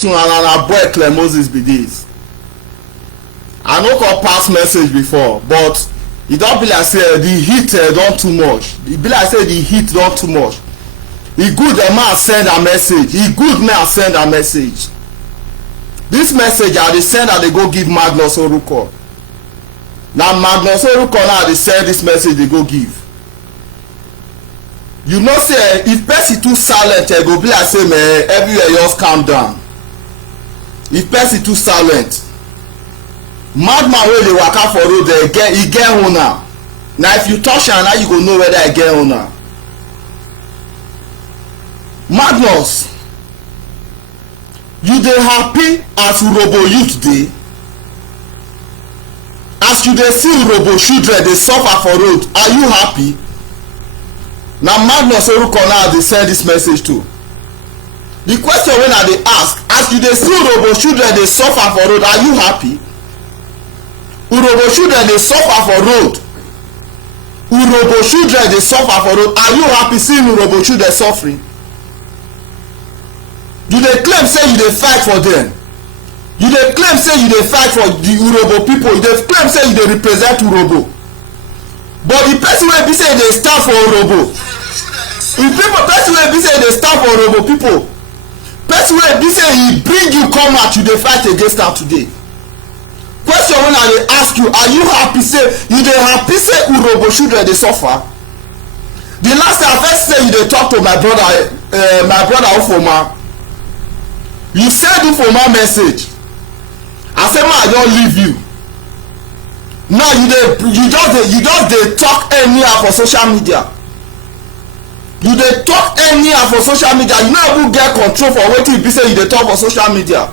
and na boy Clem Moses be this. I no come pass message before, but e don be like say the heat don too much. E be like say the heat don too much. E good make I send a message. E good make I send a message. This message I dey send, I dey go give Magnus Oruko. Na Magnus Oruko now I dey send this message dey go give. You know say if person too silent, e go be like say man everywhere just calm down. If person too silent, madman wey dey waka for road e get owner. Na if you touch am, now you go know whether e get owner. Magnus, you dey happy as Urobo youth dey? As you dey see Urobo children dey suffer for road, are you happy? Na Magnus Oruko now dey send this message to. The question wey I dey ask, as you dey see Urobo children dey suffer for road, are you happy? Urobo children dey suffer for road. Urobo children dey suffer for road. Are you happy seeing Urobo children suffering? You dey claim say you dey fight for them. You dey claim say you dey fight for the Urobo people. You dey claim say you dey represent Urobo. But the person wey be say dey stand for Urobo, person wey be say dey stand for Urobo people, person wey be say he bring you come out, you dey fight against am today. Question wey I dey ask you, are you happy say you dey happy say Urobo children dey suffer? The last time I first say you dey talk to my brother Ufoma, you send Ufoma message. I say ma I don leave you. Now you just dey talk anyhow for social media. You dey talk anyhow for social media. You no even get control for wetin be say you dey talk for social media.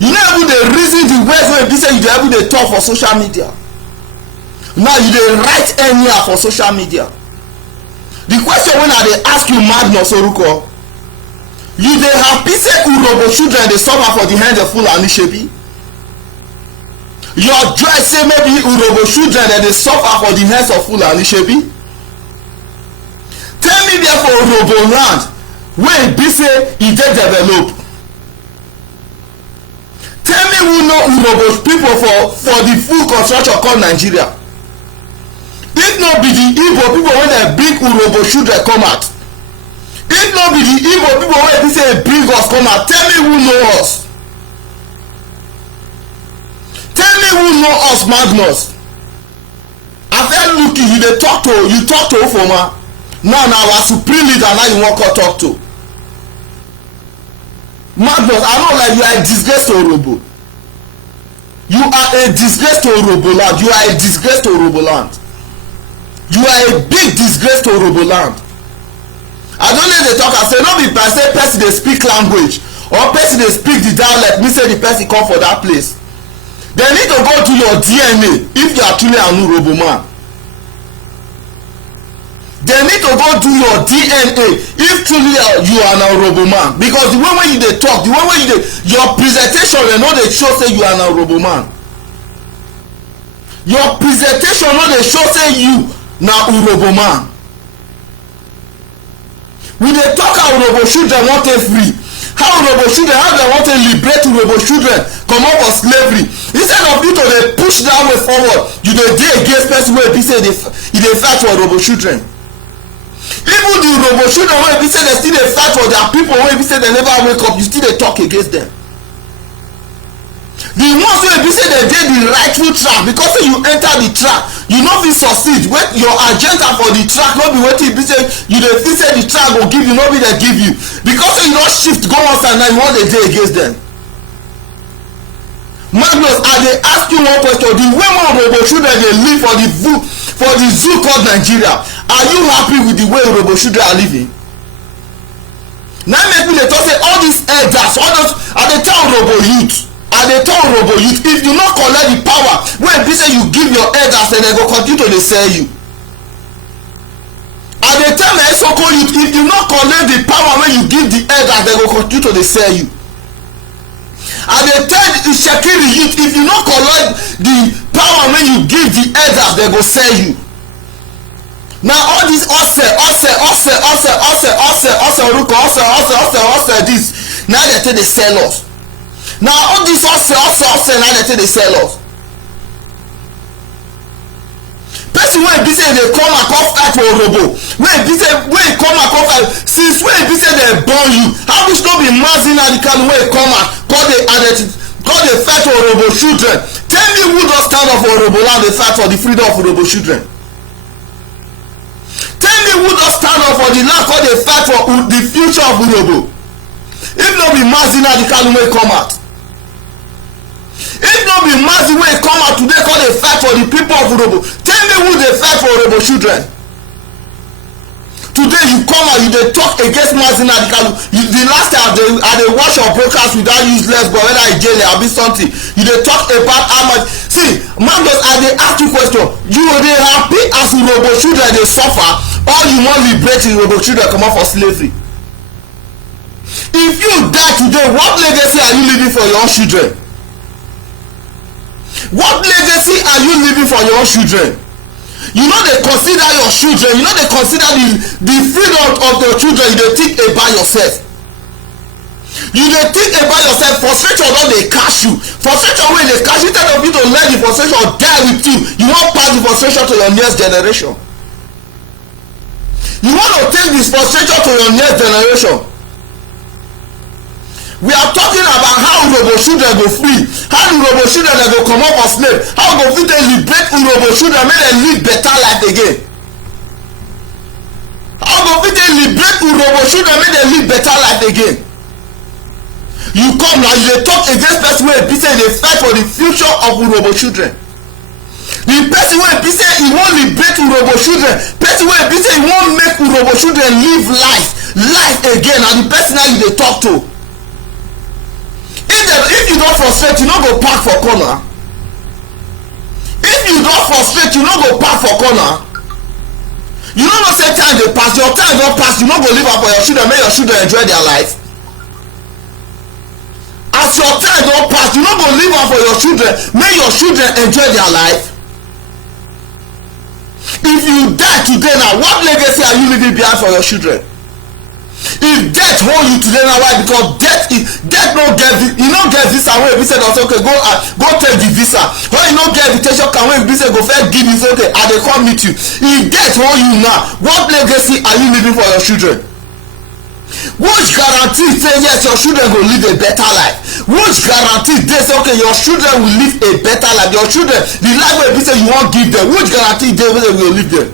You no even dey reason the ways wey be say you dey even dey talk for social media. Now you dey write anyhow for social media. The question wey I dey ask you, Magnus Oruko, you dey happy say Urobo children dey suffer for the hands of Fulani shebi? Your joy say maybe Urobo children dey suffer for the hands of Fulani shebi? Tell me therefore Urobo land wey be say e dey develop. Tell me who know Urobo people for the full construction called Nigeria. If no be the Igbo people wey dey bring Urobo children come out, if no be the Igbo people wey be say bring us come out, tell me who know us. Tell me who know us, Magnus. After looking, you talk to Ufoma. Now our supreme leader now you wan come talk to. Magnus, I know like you are a disgrace to Urobo. You are a disgrace to Urobo land. You are a disgrace to Urobo land. You are a big disgrace to Urobo land. I don't know the talk. I say no be by say person dey speak language or person dey speak the dialect. Me say the person come for that place. They need to go to your DNA if you are truly an Urobo man. They need to go do your DNA if truly you are an Urobo man, because the way when you dey talk, the way when you dey your presentation, they no dey show say you are an Urobo man. Your presentation no dey show say you na Urobo man. We dey talk how Urobo children wan take free, how Urobo children, how they wan take liberate Urobo children comot for slavery. Instead of you to dey push that way forward, you dey against person wey be say e dey fight for Urobo children. Even the Urobo children wey be say they still dey fight for their people wey be say they never wake up, you still dey talk against them. The ones wey be say they dey the rightful track, because say you enter the track, you no fit succeed. When your agenda for the track no be wetin be say you dey feel say the track go give you, no be dey give you, because say you don shift go one side, now you wan dey against them. Magnus, I dey ask you one question. The way Urobo children dey live for the zoo called Nigeria, are you happy with the way Urobo children are living? Now make me dey talk say all these elders, all those, I dey tell Urobo youth, if you no collect the power wey be say you give your elders, then they go continue to dey sell you. I dey tell my Esoko youth, if you no collect the power wey you give the elders, they go continue to dey sell you. I dey tell the Shekiri youth, if you no collect the power wey you give the elders, they go sell you. Now all this oruko this now they take dey sell us. Now all this now they take dey sell us. Person wey be say dey come and come fight for orobo, wey be say wey come and come fight since wey be say dem born you, how which no be Mazi Nnamdi Kanu wey come and come dey fight for orobo children. Tell me who don stand up for orobo land dey fight for the freedom of orobo children. Tell me who don stand up for the land come dey fight for the future of urobo. If no be Mazi Nnamdi Kanu wey come out, if no be Mazi wey come out today come dey fight for the people of urobo, tell me who dey fight for urobo children. Today you come out, you dey talk against Mazi Nnamdi Kanu. The last time I dey watch your broadcast with that useless boy, whether e jail or be something, you dey talk about how much. See, man, I dey ask you question. You dey happy as urobo children dey suffer, or you wan liberate urobo children comot for slavery? If you die today, what legacy are you leaving for your own children? What legacy are you leaving for your own children? You no dey consider your children, you no dey consider the freedom of your children. You dey think about yourself. You dey think about yourself. Frustration don dey catch you. Frustration wey dey catch you, instead of you to let the frustration die with you, you wan pass the frustration to your next generation. You want to take this frustration to your next generation. We are talking about how urobo children go free, how urobo children dey go comot for slave, how go fit dey liberate urobo children make dem live better life again. How go fit dey liberate urobo children make dem live better life again. You come now, you dey talk against person wey be say dey fight for the future of urobo children. The person wey be say e wan liberate urobo children, person wey be say e wan make urobo children live life again, and the person now you dey talk to. If you don frustrate, you no go park for corner. If you don frustrate, you no go park for corner. You no know say time dey pass, your time don pass, you no go leave am for your children make your children enjoy their life. As your time don pass, you no go leave am for your children make your children enjoy their life. If you die today now, what legacy are you leaving behind for your children? If death hold you today now, why? Because death no get, you no get visa wey be say okay, go take the visa. When you no get invitation card wey be say go first give you, say okay, I dey come meet you. If death hold you now, what legacy are you leaving for your children? Which guarantee say yes your children go live a better life? Which guarantee dey say okay your children will live a better life? Your children, the life wey be say you wan give them, which guarantee dey wey they will live them?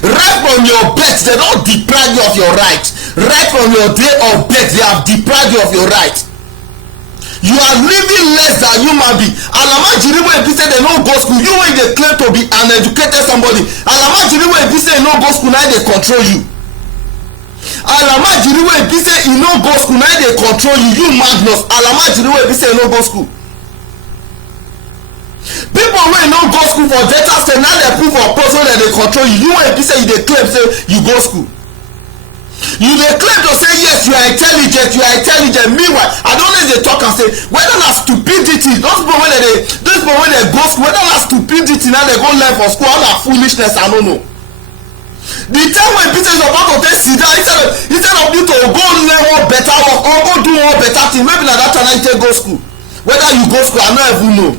Right from your birth, they don deprive you of your right. Right from your day of birth, they have deprived you of your right. You are living less than human being. Alamajiri wey be say they no go school, you wey dey claim to be an educated somebody, alamajiri wey be say no go school, na dey control you. Alamajiri wey be say e no go school, na dey control you. You Magnus, alamajiri wey be say e no go school. People wey no go school for Delta State, now dey put for post wey dem dey control you. You wey be say you dey claim say you go school, you dey claim to say yes you are intelligent. Meanwhile I don always dey talk and say whether na stupidity, those people wey dey go school, whether na stupidity na dey go learn for school or na foolishness, I no know. The time wey be say you suppose to take sit down instead of you to go learn one better work or go do one better thing, maybe na that time na you take go school. Whether you go school I no even know,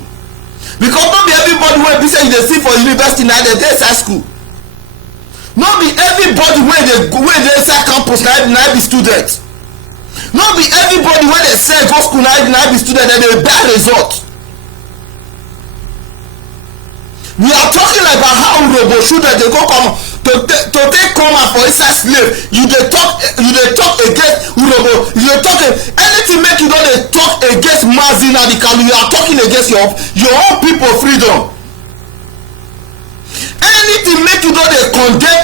because no be everybody wey be say you dey see for university na dey inside school. No be everybody wey dey inside campus na be student. No be everybody wey dey say go school na be student and dey bad result. We are talking about how urobo children dey go come to take come out for inside slave. You dey talk against urobo, you dey talk anything make you don dey talk against Mazi Nnamdi Kanu, you are talking against your own people freedom. Anything make you don dey condemn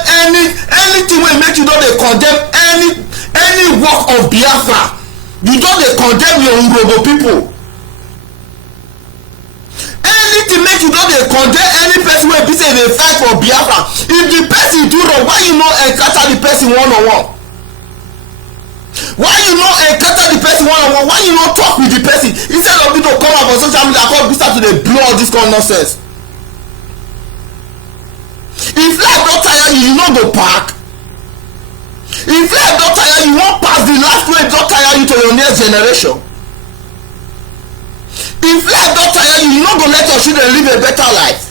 anything wey make you don dey condemn any work of Biafra, you don dey condemn your urobo people. Anything make you don dey condemn any person wey be say dey fight for Biafra. If the person do wrong, why you no encounter the person one on one? Why you no encounter the person one on one? Why you no talk with the person instead of you to come out for social media and start to dey blow all this kind of nonsense? if life don tire you, you no go park. If life don tire you, wan pass the last way don tire you to your next generation. If life don tire you, you no go let your children live a better life.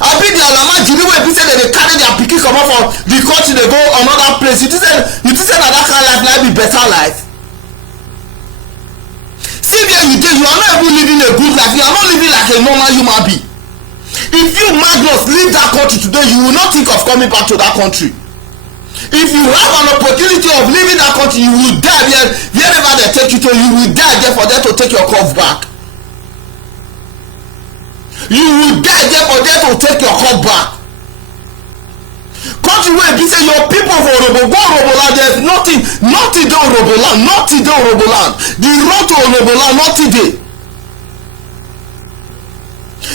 Abi the alamajiri wey be say dem dey carry their pikin comot for the country dey go another place, you think say na that kind life na be better life? See where you dey, you are not even living a good life, you are not living like a normal human being. If you Magnus leave that country today, you will not think of coming back to that country. If you have an opportunity of leaving that country, you will die wherever they take you to, you will die there for them to take your cup back. You will die there for them to take your cup back. Country wey be say your people for Orobo go Orobo land, there is nothing dey Orobo land, nothing dey Orobo land. The road to Orobo land, nothing dey.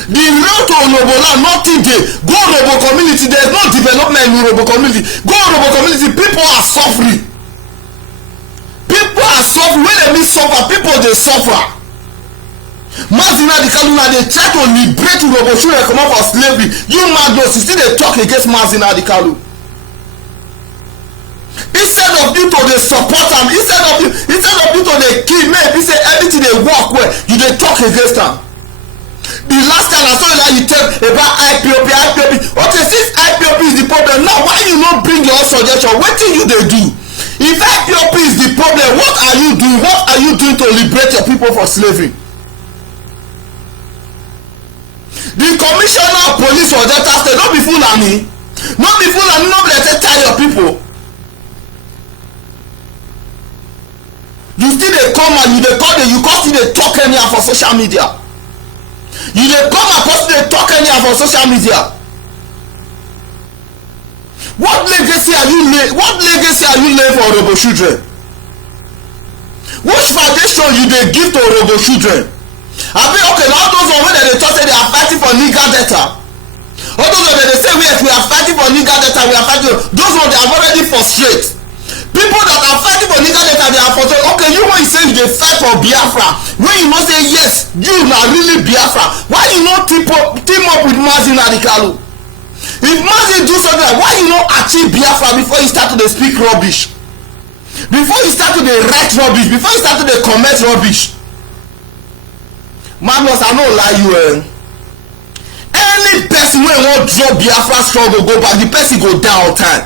The road to Orobo land, nothing dey. Go Orobo community, there is no development in Orobo community. Go Orobo community, people are suffering. People are suffering. When they mean suffer, people dey suffer. Mazi Nnamdi Kanu na dey try to liberate Orobo children comot for slavery. You Magnus, you still dey talk against Mazi Nnamdi Kanu. Instead of you to dey support am, instead of you to dey kill, make be say everything dey work well, you dey talk against am. The last time I saw that you tell about IPOB. Okay, since IPOB is the problem, now why you no bring your own suggestion? Wetin you dey do? If IPOB is the problem, what are you doing? What are you doing to liberate your people from slavery? The commissioner of police for Delta State no be Fulani, no be dey take tie your people. You still dey come and you come still dey talk anyhow for social media. You dey come and come still dey talk anyhow for social media. What legacy are you laying for Orobo children? Which foundation you dey give to Orobo children? Abi okay, now those one wey dem dey talk say they are fighting for legal data, all those one dem dey say yes, we are fighting for legal data, we are fighting, those one they have already frustrate. People that are fighting for legal data, they are frustrate. Okay, you when you say you dey fight for Biafra, when you know say yes, you na really Biafra, why you no team up with Mazi Nnamdi Kanu? If Mazi do something like, why you no achieve Biafra before you start to dey speak rubbish, before you start to dey write rubbish, before you start to dey comment rubbish? Magnus, I no lie you, any person wey wan drop Biafra struggle go back, the person go die all time.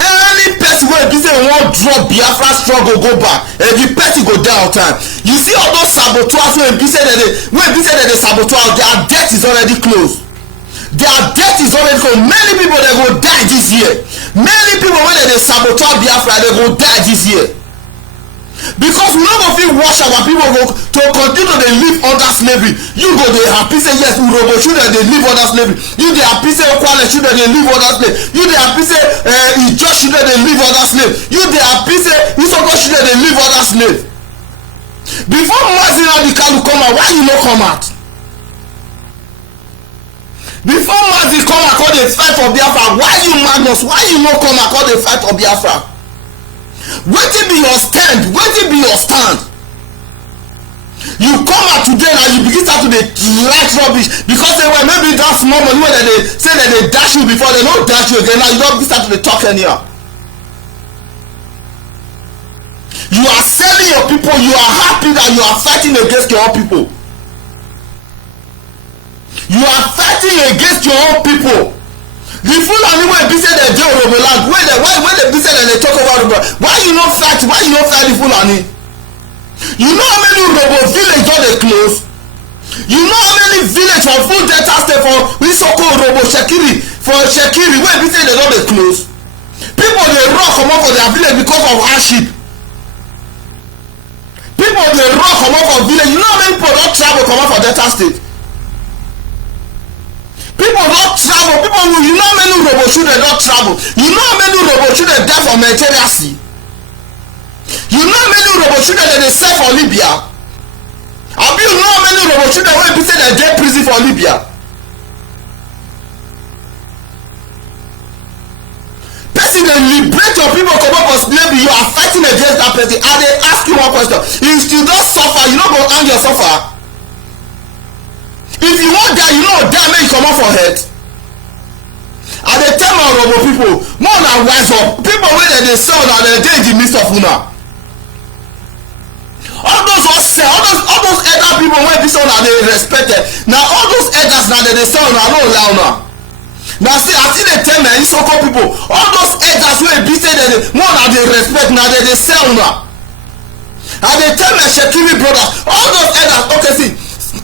Any person wey be say wan drop Biafra struggle go back, the person go die all time. You see all those saboteurs wey be say dem dey saboteur, their death is already close. Their death is already close. Many people dey go die this year. Many people wey dey saboteur Biafra, dey go die this year. Because we no go fit watch our people go to continue to dey live under slavery. You go dey happy say yes, Urobo children dey live under slavery. You dey happy say Okwale children dey live under slavery. You dey happy say Ijo children dey live under slavery. You dey happy say Isoko children dey live under slavery. Before Mazi Nnamdi Kanu come out, why you no come out? Before Mazi come out, come dey fight for Biafra, why you Magnus? Why you no come out, come dey fight for Biafra? Wetin be your stand? Wetin be your stand? You come out today and you begin start to dey write rubbish because say well maybe that small money wey dem dey say dem dey dash you before, dem no dash you again, now you don start to dey talk anyhow. You are selling your people, you are happy that you are fighting against your own people. You are fighting against your own people. The Fulani wey be say dem dey Orobo land, wey dem be say dem dey talk about Orobo, why you no fight the Fulani? You know how many Orobo village don dey close? You know how many village for full Delta State, for Isoko, Orobo, Shekiri wey be say dem don dey close? People dey run comot for their village because of hardship. People dey run comot for village. You know how many people don travel comot for Delta State? People don travel. You know how many Urobo children don travel? You know how many Urobo children die for Mediterranean Sea? You know how many Urobo children dey sell for Libya? Abi you know how many Urobo children wey be say dem dey prison for Libya? Person dey liberate your people comot for slavery, you are fighting against that person. I dey ask you one question: if you don suffer, you no go hang your suffer? If you wan die, you no die make you comot for head. I dey tell my Urhobo people more una wise up. People wey dem dey sell una dem dey in the midst of una. All those elder people wey be say una dey respected na all those elders na dem dey sell una no allow una. Na see I still dey tell my Isoko people all those elders wey be say dem dey more una dey respect na dem dey sell una. I dey tell my Shekiri brothers all those elders okay see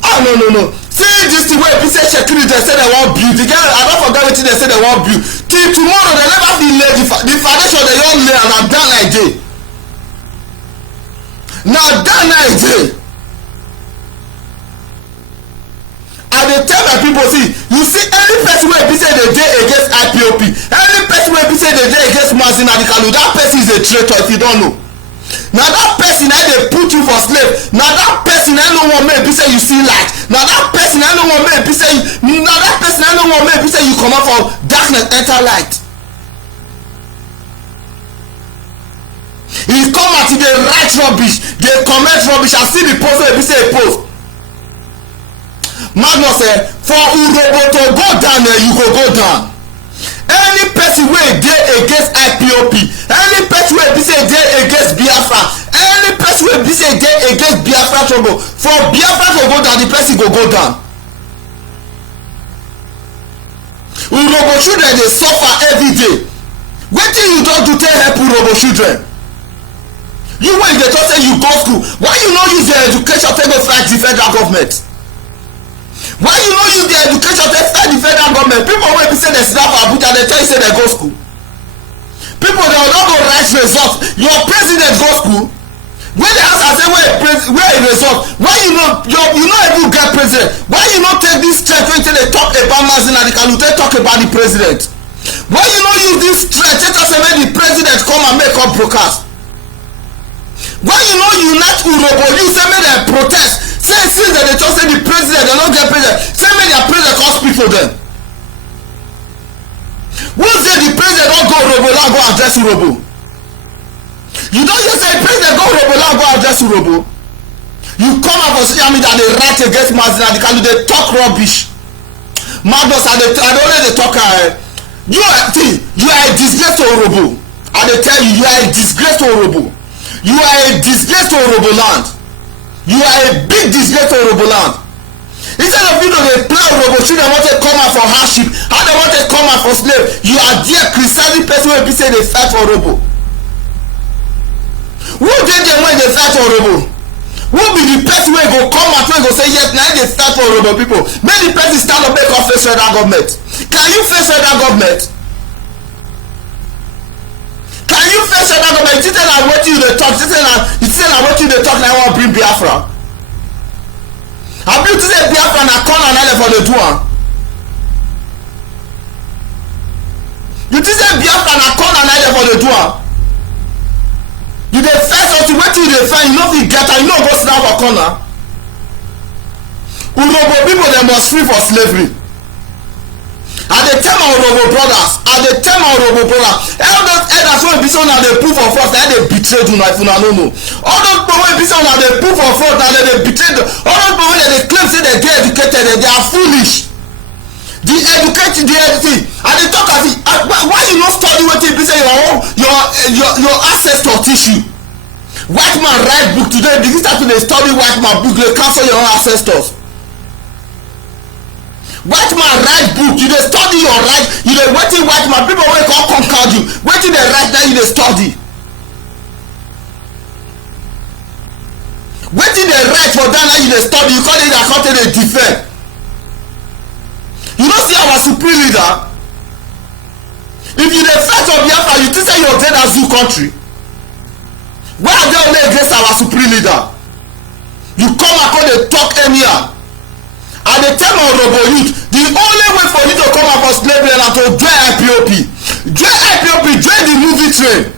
no see this thing wey be say Shekiri dem say dem wan build again I don forget wetin dem say dem wan build till tomorrow dem never fit lay the foundation dem don lay and na down like day na down like day. I dey tell my people see you see any person wey be say dey dey against IPOB any person wey be say dey dey against Mazi Nnamdi Kanu that person is a traitor if you don't know. Na that person na dey put you for slave na that person na no wan make be say you see light na that person na no wan make be say na that person na no wan make be say you comot from darkness enter light. He come out dey write rubbish dey comment rubbish and see the post wey be say he post. Magnus for Urhobo to go down you go down. Any person wey dey against IPOB any person wey be say dey against Biafra any person wey be say dey against Biafra trouble for Biafra to go down the person go down. Urhobo children dey suffer every day. Wetin you don do take help Urhobo children? You wey dey talk say you go school why you no use your education take go fight the federal government? Why you no use the education take fight the federal government? People wey be say dem sit down for Abuja dey tell you say dem go school. People dem no go write result. Your president go school. When they ask am say where e result why you no even get president? Why you no take this strength wey take dey talk about Mazi Nnamdi Kanu take talk about the president? Why you no use this strength take talk say make the president come and make up broadcast? Why you no unite Urhobo you say make dem protest? Say since dem dey talk say the president dem no get president say make their president come speak to dem. Who say the president don go Urhobo now go address Urhobo? You don hear say the president go Urhobo now go address Urhobo? You come out for social media dey write against Mazi Nnamdi Kanu dey talk rubbish. Magnus I dey always dey talk you are a disgrace to Urhobo. I dey tell you are a disgrace to Urhobo. You are a disgrace to Urhobo land. You are a big disgrace to Urhobo land. Instead of you to dey plan Urhobo children want to come out for hardship how they want to come out for slave you are there criticizing person wey be say dey fight for Urhobo. Who dey there when dey fight for Urhobo? Who be the person wey go come out wey go say yes na dey fight for Urhobo people? Make the person stand up make up face federal government. Can you face federal government? Can you face federal government? You say na wetin you dey talk you say na wetin you dey talk na wan bring Biafra. Abi you say Biafra na corner na for dey do am? You think say Biafra na corner na for dey do am? You dey fight something wetin you dey find you no fit get am you no go sit down for corner. Urhobo people dem must free for slavery. I dey tell my Urhobo brothers all those elders wey be say una dey put for front na dey betray una if una no know. All those people wey be say una dey put for front na dey betray all those people wey dey claim say dem dey educated they are foolish. The educated the everything I dey talk as why you no study wetin be say your ancestor teach you? White man write book today begin start to dey study white man book dey cancel your own ancestors. White man write book you dey study your right you dey wetin white man people wey come conquer you wetin dey write na you dey study. Wetin dey write for that na you dey study you call it that country dey defend. You no see our supreme leader? If you dey fight for Biafra you think say you dey na zoo country? Why are they only against our supreme leader? You come and come dey talk anyhow. I dey tell my Urhobo youth the only way for you to come out for slavery na to join IPOB. Join the movie train.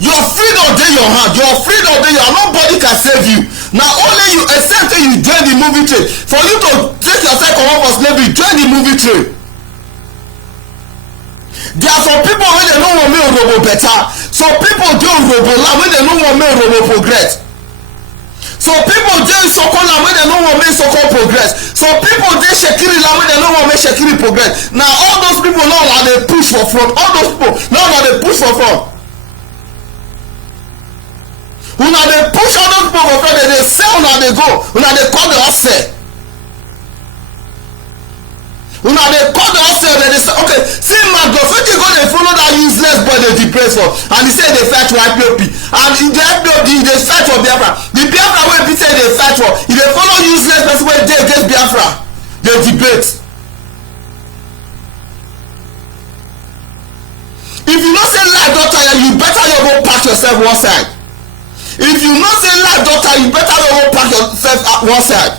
Your freedom dey your hand nobody can save you. Na only you except say you join the movie train. For you to take yourself comot for slavery join the movie train. There are some people wey dey no wan make Urhobo better. Some people dey Urhobo land wey dey no wan make Urhobo progress. some people dey Soko land wey dem no wan make Soko progress, some people dey Shekiri land wey dem no wan make Shekiri progress. Na all those people now na dey push for front, all those people now na dey push for front. Una dey push all those people for front, dem dey say una dey go, una dey call the hustle. Una dey call the hustle, dem dey say okay, see Magos wetin go dey follow that useless boy dey depress for, and he say he dey fight for IPOB, and in the IPOB he dey fight for Biafra. The Biafra wey be say he dey fight for, he dey follow useless person wey dey against Biafra dey debate. If you know say life don tire you, better you go pack yourself one side. If you know say life don tire you, better you go pack yourself one side.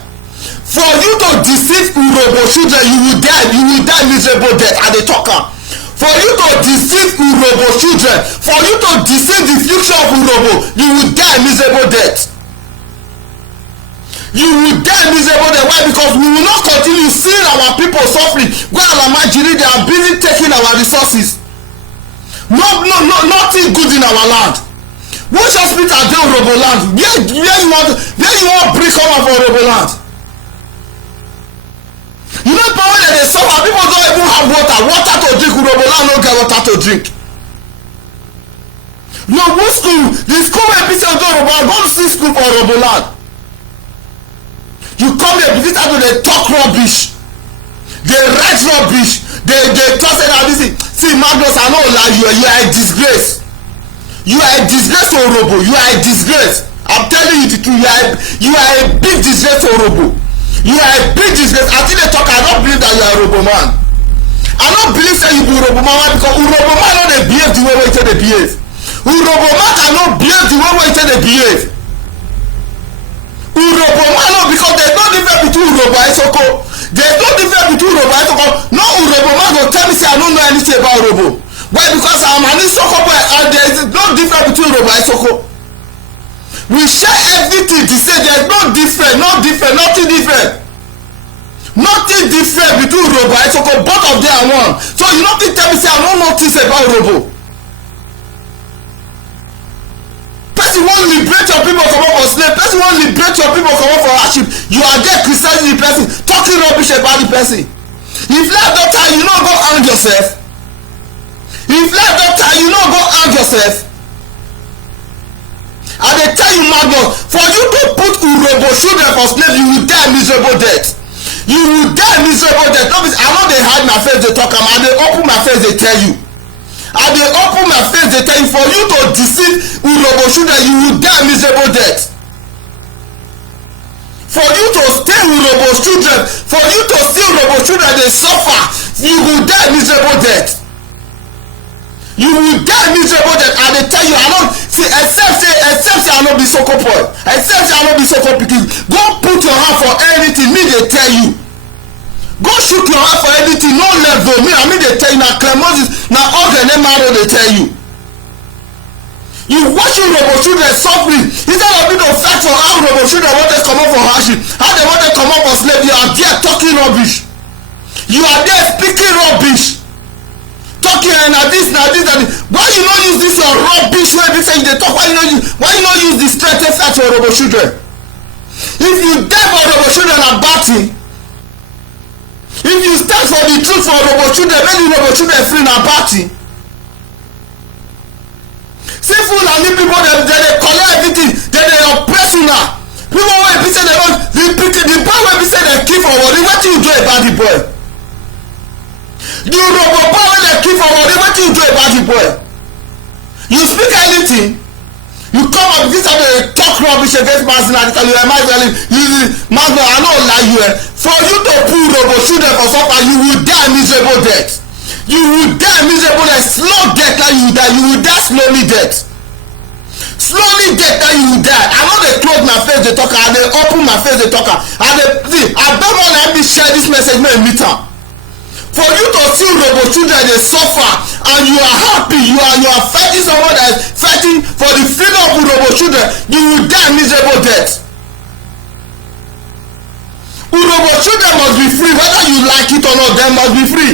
For you to deceive Urhobo children, you will die miserable death. I dey talk am. For you to deceive Urhobo children, for you to deceive the future of Urhobo, you will die miserable death. You will die miserable death. Why? Because we will not continue seeing our people suffering. Go Alamajiri, they are busy taking our resources. Nothing good in our land. Which hospital dey Urhobo land? Where you want bring come out for Urhobo land? You know power that dey suffer, people don't even have water to drink. Urhobo land no get water to drink. No, which school? The school wey be say do Urhobo land, go see school for Urhobo land. You come here visit to dey talk rubbish, dey write rubbish, dey talk say na this thing. See Magnus, I no lie, you are a disgrace. You are a disgrace to Urhobo. You are a disgrace. I'm telling you the truth. You are a big disgrace to Urhobo. You are a big disgrace. Until they talk, I don't believe that you are a Urhobo man. I don't believe that you be Urhobo man because Urhobo man no dey behave the way wey dey behave. Urhobo man cannot behave the way wey dey behave. Urhobo man no, because there is no difference between Urhobo and Isoko. There is no difference between Urhobo and Isoko. No Urhobo man go tell me say I don't know anything about Urhobo. Why? Because I'm an Isoko boy and there is no difference between Urhobo and Isoko. We share everything the same. There is no different, nothing different. Nothing different between Urhobo and Isoko. Both of them are one. So you no fit tell me say I don't know things about Urhobo. Person wan liberate your people comot for slave. Person wan liberate your people comot for hardship. You are there criticizing the person, talking rubbish about the person. If life don tire you, no go hang yourself. If life don tire you, no go hang yourself. I dey tell you Magnus, for you to put Urhobo children for slave, you will die miserable death. You will die miserable death. No be I no dey hide my face dey talk am, I dey open my face dey tell you. I dey open my face dey tell you, for you to deceive Urhobo children, you will die miserable death. For you to steal Urhobo children, for you to steal Urhobo children dey suffer, you will die miserable death. You will die miserable death. I dey tell you, I no see except say I no be Soko boy, except say I no be Soko pikin. Go put your hand for anything, me dey tell you. Go shoot your hand for anything, no level. Me dey tell you, na Clemosis, na all the name I dey tell you. You watch Urhobo children suffering instead of you to fight for how Urhobo children want to come up for hardship, how they want to come up for slave. You are there talking rubbish. You are there speaking rubbish. Talking na this. Why you no use this your rubbish wey be say you dey talk? Why you no use the strength to fight for Urhobo children? If you die for Urhobo children na bad thing. If you stand for the truth for Urhobo children, make the Urhobo children free na bad thing. See Fulani people dem dey collect everything, dem dey oppress una. People wey be say dem the boy wey be say dem kill for Warri, wetin you do about the boy? The Urhobo boy wey dem kill for Warri, wetin you do about the boy? You speak anything? You come up this time dey talk rubbish against Mazina, you Mazina, I no lie you. For you to put Urhobo children for suffer, you will die miserable death. You will die miserable death, slow death that you will die. You will die slowly death. Slowly death that you will die. I no dey close my face dey talk, I dey open my face dey talk. I dey see, I don't want to be share this message make you meet am. For you to see Urhobo children dey suffer and you are happy, you are fighting someone that is fighting for the freedom of Urhobo children, you will die miserable death. Urhobo children must be free, whether you like it or not, they must be free.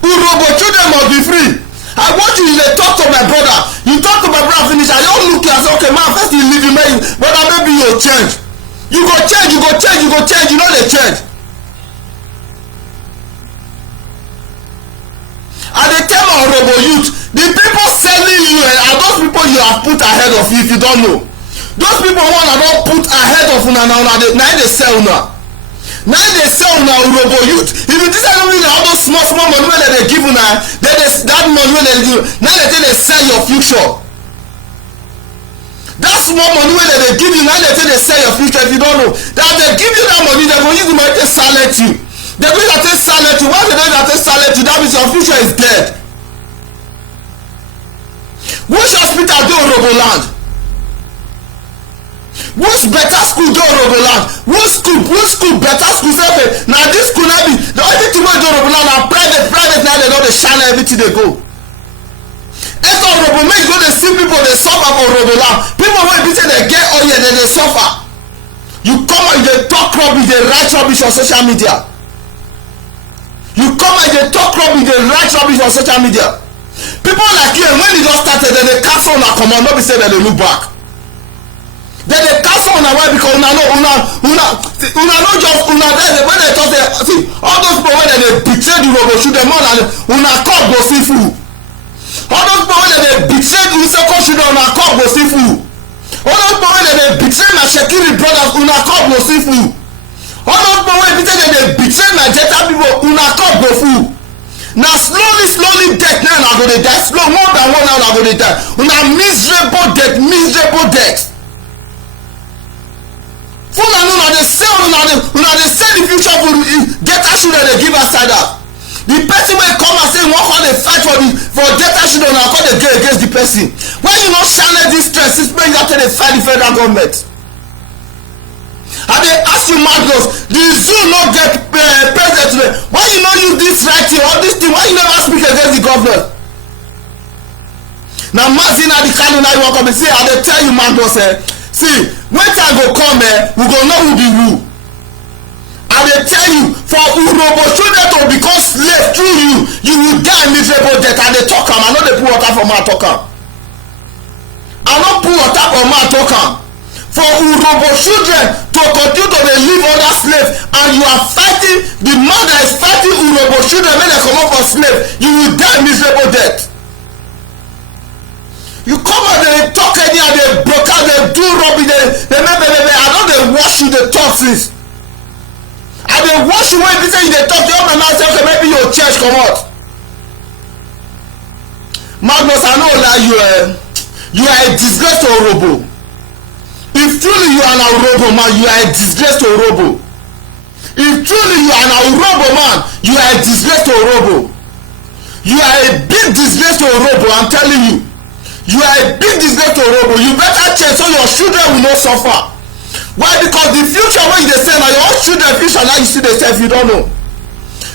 Urhobo children must be free. I want you to talk to my brother. You talk to my brother finish, I don't look at say okay man, first you leave him, brother maybe you to change. You go change, you go change, you go change, you no dey change. I dey tell my Urhobo youth, the people selling you are those people you have put ahead of you. If you don't know, those people una don put ahead of una, na dey sell una. Na dey sell una Urhobo youth. If you think say all those small money wey dem dey give una, that money wey dem dey give, na dey take dey sell your future. That small money wey dem dey give you, na dey take dey sell your future. If you don't know that they give you that money, dem go use the money to silence you. They go use that to silence you. Once they do that to silence you, that means your future is dead. Which hospital dey Urhobo land? Which better school dey Urhobo land? Which school better school say okay na this school na be the only thing wey dey Urhobo land na private na dey don dey shine everything dey go. Enter Urhobo make you go dey see people dey suffer for Urhobo land. People wey be say dey get oil dem dey suffer. You come and you dey talk rubbish, dey write rubbish on social media. You come and you dey talk rubbish, dey write rubbish on social media. People like you, when e just started dem dey cancel una comot, no be say dem dey look back. Dem dey cancel una why? Because una no just una dey when dem talk say see all those people wey dem dey betray the Urhobo children more than una cup go see full. All those people wey dem dey betray the Useko children, una cup go see full. All those people wey dem dey betray my Shekiri brothers, una cup go see full. All those people wey be say dem dey betray my Jeta people, una cup go full. Na slowly death now una go dey die, slow one by one now una go dey die. Una miserable death. Full and una dey sell the future for Jeta children dey give outside that. The person wey come and say wan come dey fight for Jeta children, una come dey go against the person. Why you no channel this stress since when you have to dey fight the federal government? I dey ask you Magnus, the zoo no get president today. Why you no use this right thing or this thing? Why you never speak against the government? Na Mazi Nnamdi Kanu na you wan come say I dey tell you Magnus see when time go come we go know who be who. I dey tell you for Urhobo children to become slave through you will die miserable death. I dey talk am, I no dey put water for mouth talk am. I no put water for mouth talk am. For Urhobo children to continue to dey live under slave, and you are fighting the man that is fighting Urhobo children make dem comot for slave, you will die miserable death. You come out dey talk anyhow, dey broke out, dey do rubbish, dey I don dey watch you dey talk since. I dey watch you when be say you dey talk, you open mouth say okay maybe your church comot. Magnus, I no lie you are a disgrace to Urhobo. If truly you are an Urhobo man, you are a disgrace to Urhobo. If truly you are an Urhobo man, you are a disgrace to Urhobo. You are a big disgrace to Urhobo, I'm telling you. You are a big disgrace to Urhobo. You better change so your children will not suffer. Why? Because the future wey you dey say na your own children future na you still dey say if you don't know.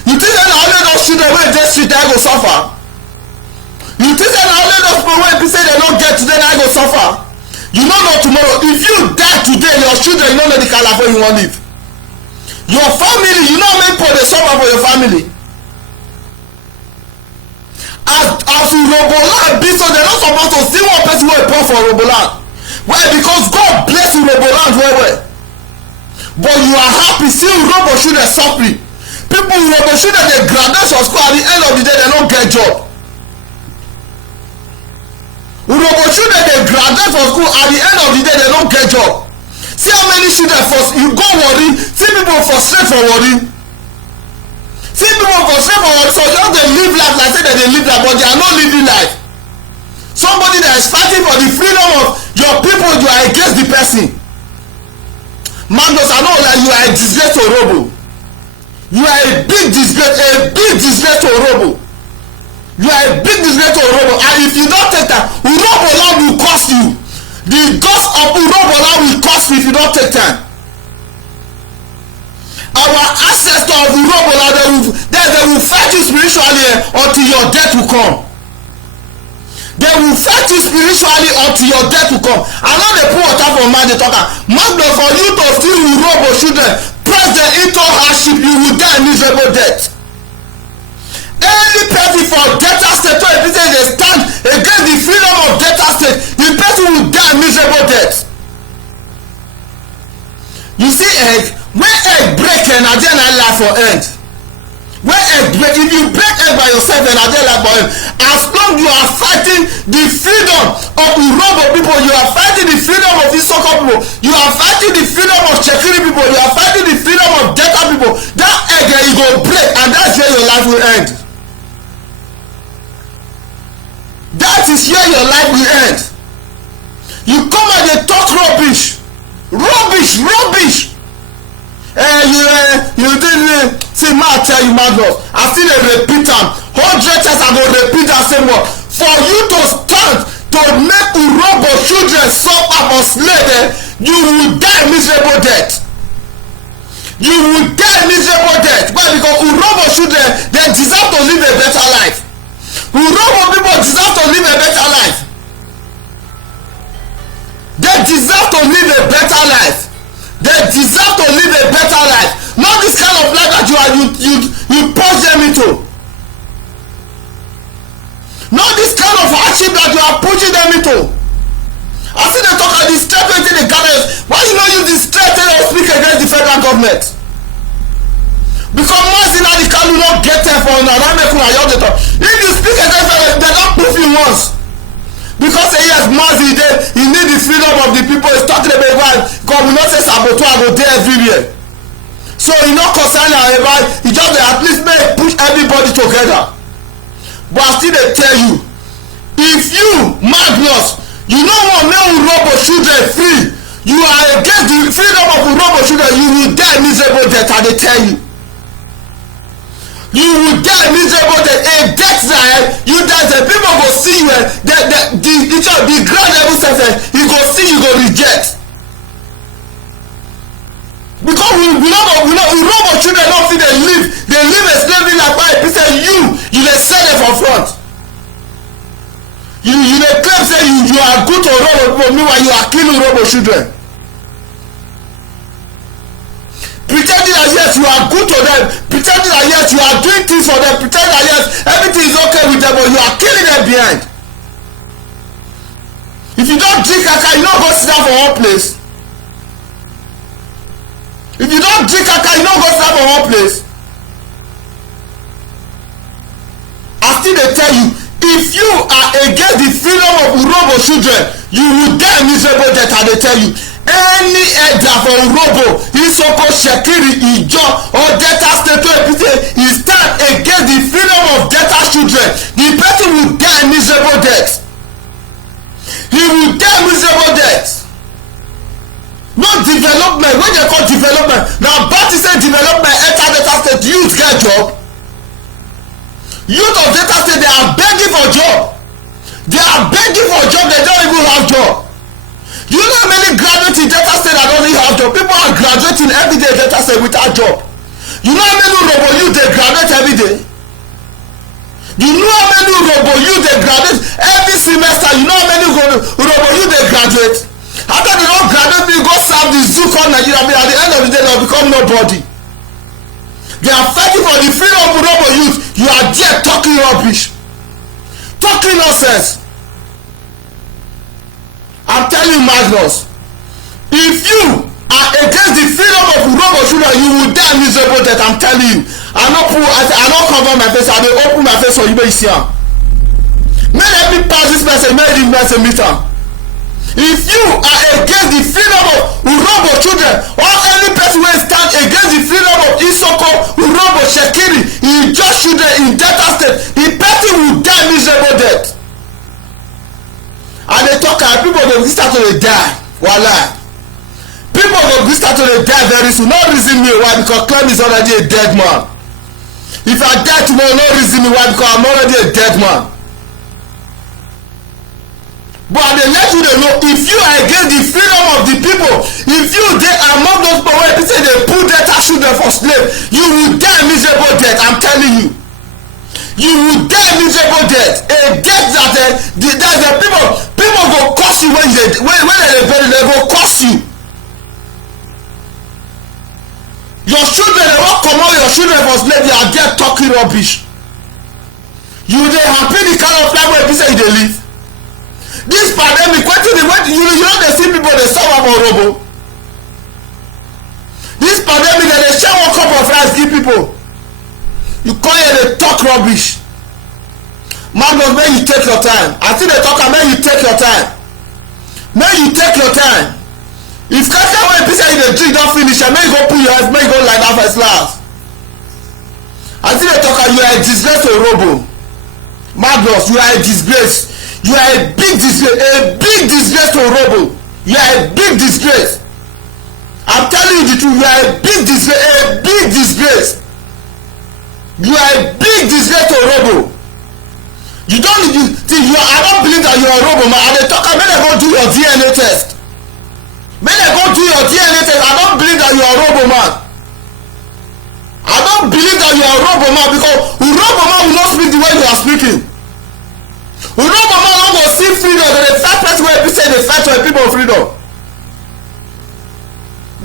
You think say na only those children wey dey street na go suffer? You think say na only those people wey be say they no get today na go suffer? You no know tomorrow. If you die today, your children you no know the calabar you wan live. Your family, you know how many people dey suffer for your family. As Urhobo land be so, they no suppose to see one person wey born for Urhobo land. Why? Because God bless Urhobo land well. But you are happy see Urhobo children suffering. People Urhobo children dey graduate from school, at the end of the day they no get job. Urhobo children dey graduate from school, at the end of the day they no get job. See how many children you go worry, see people frustrate for worry. See people frustrate for worry, so just dey live life like say dem dey live life but they are not living life. Somebody that is fighting for the freedom of your people, you are against the person. Magnus, I know that you are a disgrace to Urhobo. You are a big disgrace to Urhobo. You are a big disgrace to Urhobo, and if you don't take time, Urhobo land will cost you. The ghost of Urhobo land will cost you if you don't take time. Our ancestors of Urhobo land, they will fight you spiritually until your death will come. They will fight you spiritually until your death will come. I know they put water for man dey talk am. Magnus, for you to steal Urhobo children, press them into hardship, you will die miserable death. Any person for Delta State wey be say dey stand against the freedom of Delta State, the person will die miserable death. egg break na there na life for end. When egg break, if you break egg by yourself na there life for end. As long you are fighting the freedom of Urhobo people, you are fighting the freedom of Isoko people, you are fighting the freedom of Shekiri people, you are fighting the freedom of Delta people, that egg e go break and that's where your life will end. That is where your life will end. You come and dey talk rubbish. You didn't see ma tell you Magnus, I still dey repeat am 100 times. I go repeat that same word. For you to stand to make Urhobo children suffer for slave, you will die miserable death. You will die miserable death. Why? Because Urhobo children, they deserve to live a better life. Urhobo people deserve to live a better life. They deserve to live a better life. They deserve to live a better life. Not this kind of life that you push them into. Not this kind of hardship that you are pushing them into. I see them talk about the strength within the government. Why you not use the strength to speak against the federal government? Because Mazi Nnamdi Kanu not get there for una. If you speak against them, they don't prove you once. Because yes, Mazi he need the freedom of the people. He's talking about why God will not say saboteur go there everywhere. So he not concerned about, he just at least make push everybody together. But I still dey tell you, if you Magnus, you no want make Urhobo children free, you are against the freedom of Urhobo children, you will die miserable death. I dey tell you. You will die miserable death. A death that you die, the people go see you, the grand level self, he go see you, go reject. Because we know Urhobo children don't feel they live a slavery like why people say you dey sell them for front. You dey claim say you are good to Urhobo people, meanwhile you are killing Urhobo children. Pretending that yes you are good to them, pretending that yes you are doing things for them, pretending that yes everything is okay with them, but you are killing them behind. If you don't drink kaka, you no go sit down for one place. If you don't drink kaka, you no go sit down for one place. I still dey tell you, if you are against the freedom of Urhobo children, you will die miserable death. I dey tell you. Any elder for Urhobo, Isoko, Shekiri, Ijo or Delta State he stand against the freedom of Delta children, the person will die miserable death. He will die miserable death. No development. When they call development, now Bati say development enter Delta State, youth get job. Youth of Delta State, they are begging for job. They are begging for job, they don't even have job. You know how many graduates in Delta State that don't even have job? People are graduating every day in Delta State without job. You know how many Urhobo youth they graduate every day? You know how many Urhobo youth they graduate every semester? You know how many Urhobo youth they graduate? After they don't graduate, they go serve the zoo called Nigeria. At the end of the day, they'll become nobody. They are fighting for the freedom of Urhobo youth. You are there talking rubbish, talking nonsense. I'm telling you, Magnus, if you are against the freedom of Urhobo children, you will die miserable death. I'm telling you. I don't cover my face. I dey open my face for you, may you see am. May let me pass this message. May this message meet am. If you are against the freedom of Urhobo children, or any person wey stand against the freedom of Isoko, Urhobo, Shekiri, Ijo children in Delta State, the person will die miserable death. And they talk and people go start to dey die. Voila. People go start to dey die very soon. No reason me why, because Clem is already a dead man. If I die tomorrow, no reason me why, because I'm already a dead man. But they let you know, if you are against the freedom of the people, if you dey among those people wey say they put Delta children for slave, you will die miserable death. I'm telling you. You will die miserable death. A death that the people go curse you when they bury, they go curse you. Your children, they won't come out your children for slave, you are there talking rubbish. You dey happy the kind of life wey be say you dey live. This pandemic, you know they see people they suffer for Urhobo. pandemic dem dey share one cup of rice give people. You come here dey talk rubbish. Magnus, make you take your time. I still dey talk am, make you take your time. Make you take your time. If kaka wey be say you dey drink don finish, make you go put your head, make you go lie down first class. I still dey talk am, you are a disgrace to Urhobo. Magnus, you are a disgrace. You are a big disgrace to Urhobo. You are a big disgrace. I'm telling you the truth, you are a big disgrace. You are a big disgrace to Urhobo. You don't see, I don't believe that you are Urhobo, man. And they talk, make them go do your DNA test. Make them go do your DNA test. I don't believe that you are Urhobo, man. I don't believe that you are Urhobo, man, because Urhobo, man, will not speak the way you are speaking. Urhobo, man, will not see freedom. They fight person where people say they fight for people freedom.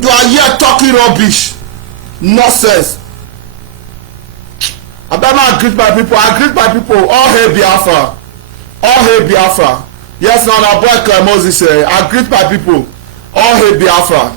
You are here talking rubbish, nonsense. I better not greet my people. I greet my people. All hail Biafra. All hail Biafra. Yes, now, boy Moses. I greet my people. All hail Biafra.